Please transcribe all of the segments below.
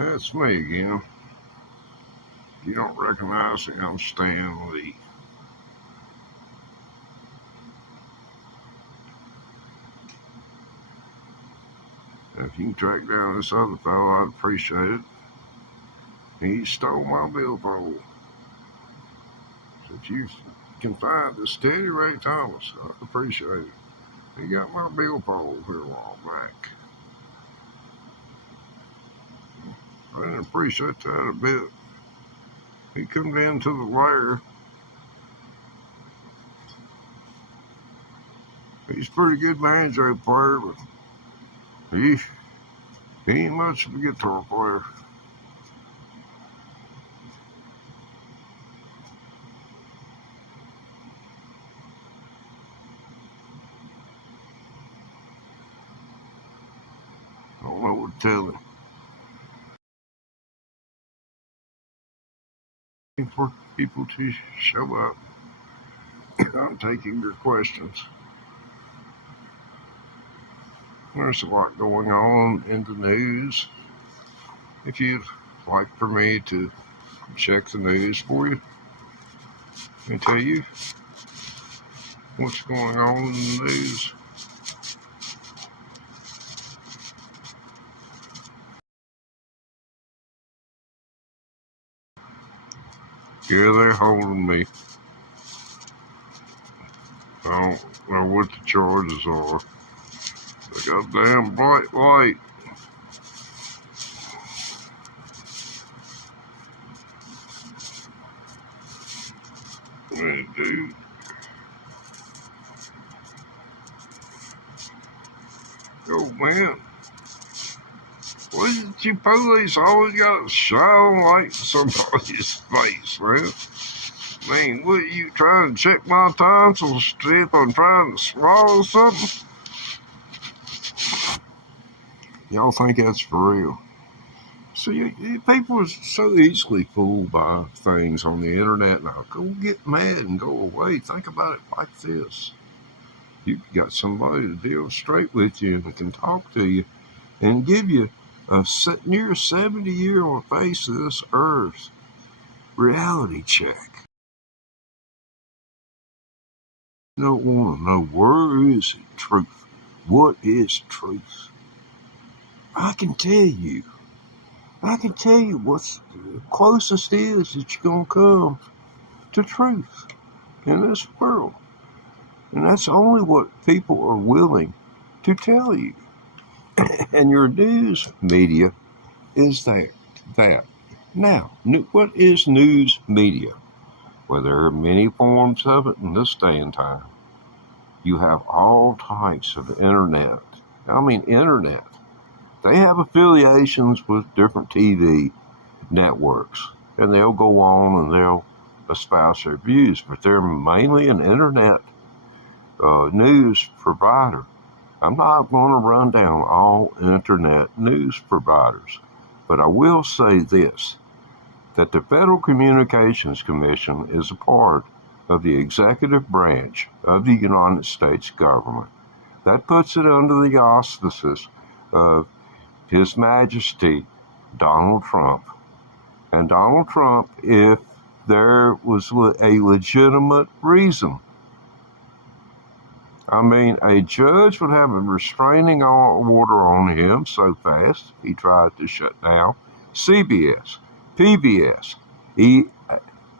That's me again. If you don't recognize me, I'm Stan Lee. And if you can track down this other fellow, I'd appreciate it. He stole my billfold. So if you can find the Steady Ray Thomas, I'd appreciate it. He got my billfold here a while back. I didn't appreciate that a bit. He come into the lair. He's a pretty good banjo player, but he ain't much of a guitar player. I don't know what to tell him. For people to show up. I'm taking your questions. There's a lot going on in the news. If you'd like for me to check the news for you and tell you what's going on in the news. Yeah, they're holding me. I don't know what the charges are. They got a damn bright light. Hey, dude. Oh, man. Why did you police always got to shine light in somebody's face, man? Man, what, you trying to check my tonsils to see if I'm trying to swallow something? Y'all think that's for real? See, people are so easily fooled by things on the internet now. Go get mad and go away. Think about it like this. You got somebody to deal straight with you and can talk to you and give you a near 70-year on the face of this earth reality check. You don't want to know, where is it truth? What is truth? I can tell you what's the closest is that you're going to come to truth in this world. And that's only what people are willing to tell you. And your news media is that. Now, what is news media? Well, there are many forms of it in this day and time. You have all types of internet. Internet. They have affiliations with different TV networks, and they'll go on and they'll espouse their views, but they're mainly an internet news provider. I'm not going to run down all internet news providers, but I will say this, that the Federal Communications Commission is a part of the executive branch of the United States government. That puts it under the auspices of His Majesty Donald Trump. And Donald Trump, if there was a legitimate reason, a judge would have a restraining order on him so fast he tried to shut down CBS, PBS,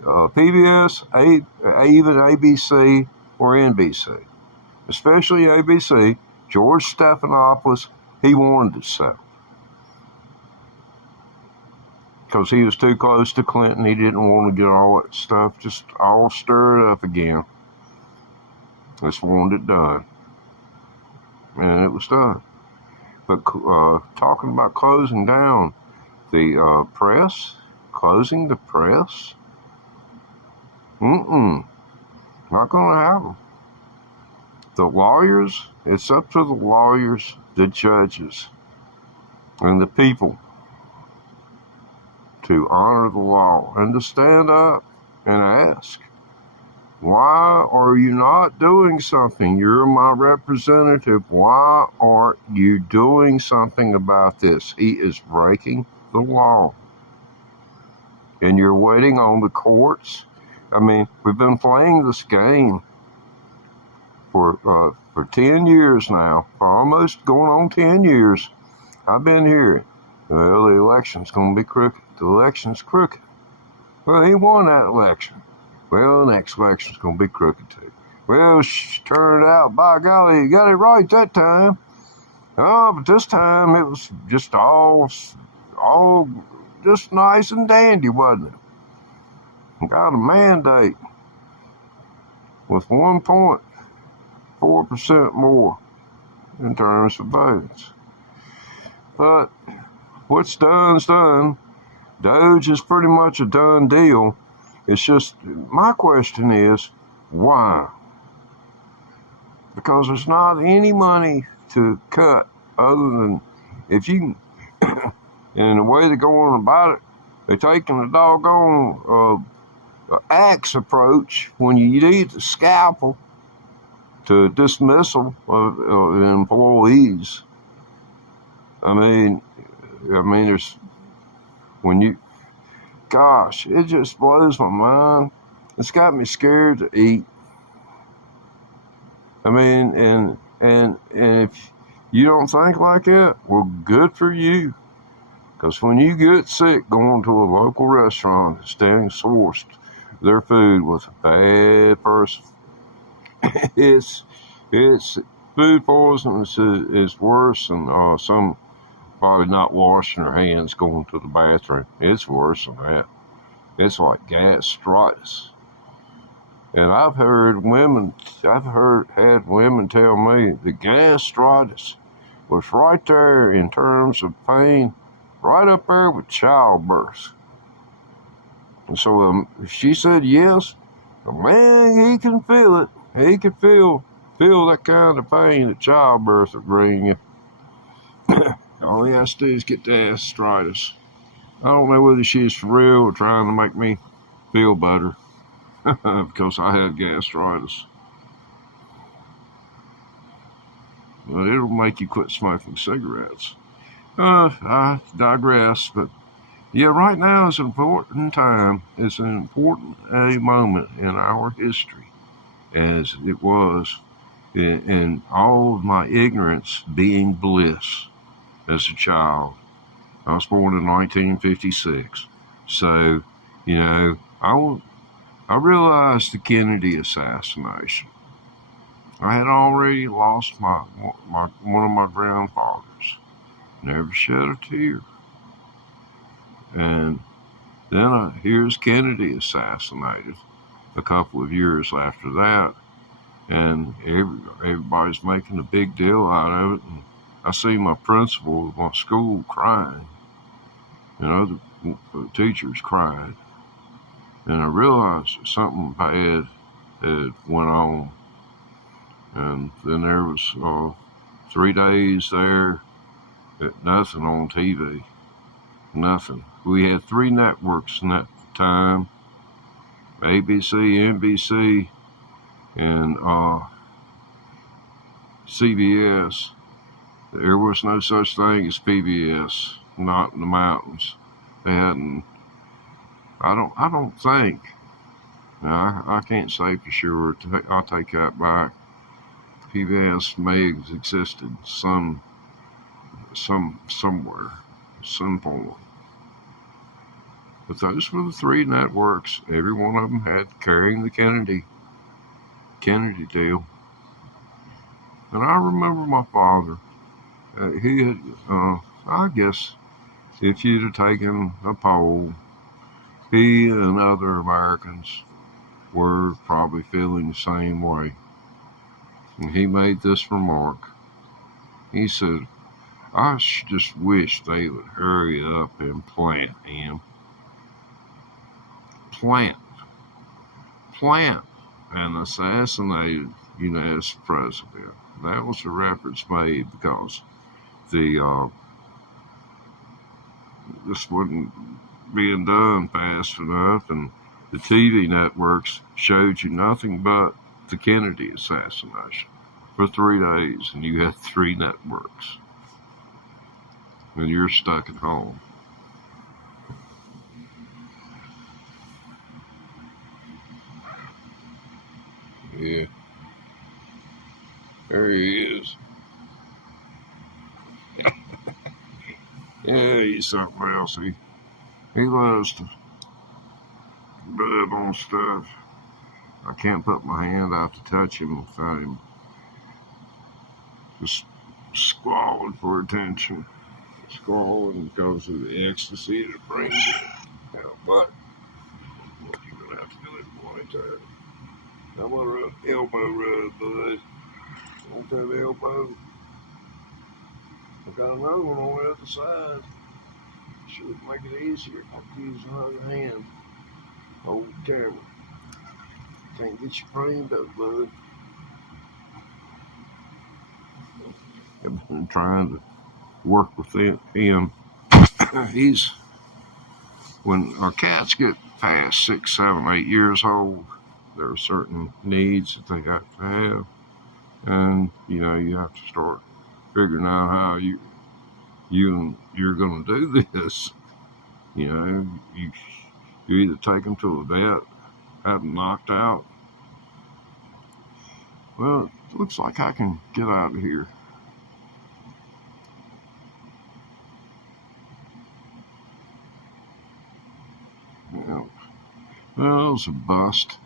PBS, even ABC or NBC, especially ABC. George Stephanopoulos, he wanted it so. Because he was too close to Clinton. He didn't want to get all that stuff just all stirred up again. Just wanted it done. And it was done. But talking about closing down the press, closing the press, not going to happen. The lawyers, it's up to the lawyers, the judges, and the people to honor the law and to stand up and ask, why are you not doing something? You're my representative. Why aren't you doing something about this? He is breaking the law. And you're waiting on the courts. I mean, we've been playing this game for 10 years now, for almost going on 10 years. I've been here. Well, the election's going to be crooked. The election's crooked. Well, he won that election. Well, the next election's going to be crooked too. Well, turned out, by golly, you got it right that time. Oh, but this time it was just all just nice and dandy, wasn't it? Got a mandate with 1.4% more in terms of votes. But what's done's done. Doge is pretty much a done deal. It's just, my question is, why? Because there's not any money to cut other than if you can, and the way they go on about it, they're taking the doggone axe approach when you need the scalpel to dismissal of employees. I mean, there's, when you, gosh, it just blows my mind. It's got me scared to eat. I mean, and if you don't think like that, well, good for you. Because when you get sick going to a local restaurant and staying sourced their food with a bad person, it's food poisoning is worse than some probably not washing their hands going to the bathroom. It's worse than that. It's like gastritis. And I've had women tell me the gastritis was right there in terms of pain, right up there with childbirth. And so she said yes, the man, he can feel it. He can feel that kind of pain that childbirth will bring you. All he has to do is get the gastritis. I don't know whether she's for real or trying to make me feel better because I had gastritis. But it'll make you quit smoking cigarettes. I digress, but yeah, right now is an important time. It's an important a moment in our history, as it was in all of my ignorance being bliss as a child. I was born in 1956. So, you know, I realized the Kennedy assassination. I had already lost one of my grandfathers. Never shed a tear. And then here's Kennedy assassinated a couple of years after that. And everybody's making a big deal out of it. And I see my principal at my school crying. And other teachers cried. And I realized that something bad had went on. And then there was 3 days there, nothing on TV. Nothing. We had 3 networks in that time. ABC, NBC, and CBS. There was no such thing as PBS, not in the mountains. They hadn't. I don't think. Now, I can't say for sure. I'll take that back. PBS may have existed somewhere, some form. But those were the 3 networks. Every one of them had carrying the Kennedy deal. And I remember my father. He had, I guess, if you'd have taken a poll, he and other Americans were probably feeling the same way. And he made this remark. He said, I just wish they would hurry up and plant him. Plant an assassinated United States president. That was a reference made because this wasn't being done fast enough, and the TV networks showed you nothing but the Kennedy assassination for 3 days, and you had 3 networks, and you're stuck at home. Yeah, there he is. Yeah, he's something else. He loves to bub on stuff. I can't put my hand out to touch him without him just squalling for attention. Squalling because of the ecstasy that brings it. Yeah, but you're gonna have to do it one time. I'm gonna rub elbow rub, bud. Want that elbow? I got another one on the other side. Should make it easier if I use another hand. Hold the camera. Can't get you framed up, bud. I've been trying to work with him. He's when our cats get past 6, 7, 8 years old, there are certain needs that they have to have, and you have to start figuring out how you're going to do this. You either take them to a vet, have them knocked out. Well, it looks like I can get out of here. Yeah. Well, it was a bust.